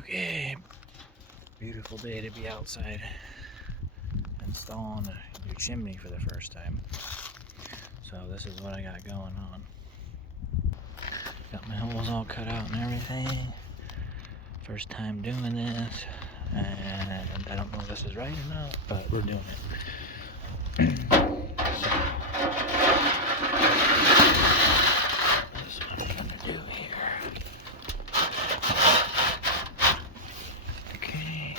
Okay, beautiful day to be outside installing a new chimney for the first time. So this is what I got going on. Got my holes all cut out and everything. First time doing this, and I don't know if this is right or not, but we're doing it. So, that's what I'm gonna do here. Okay.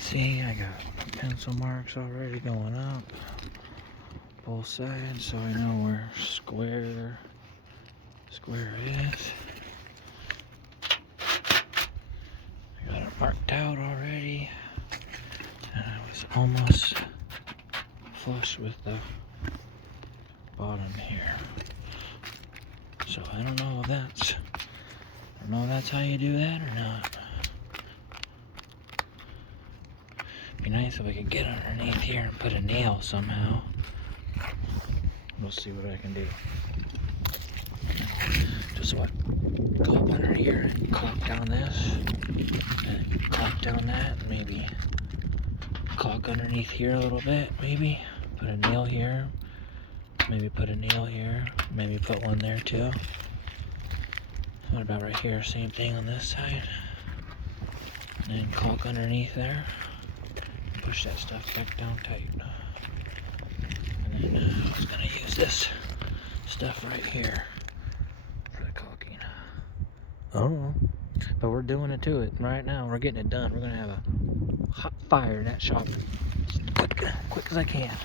See, I got pencil marks already going up both sides, so I know where square is. I got it marked out already, and I was almost flush with the bottom here. So I don't know if that's how you do that or not. Be nice if I could get underneath here and put a nail somehow. We'll see what I can do. Just what? Go up under here and clamp down this, and clamp down that, and maybe caulk underneath here a little bit, maybe. Put a nail here, maybe put a nail here, maybe put one there too. What about right here? Same thing on this side. And then caulk underneath there. Push that stuff back down tight. And then I was gonna use this stuff right here for the caulking. Oh, but we're doing it to it right now. We're getting it done. We're gonna have a hot fire in that shop as quick as I can.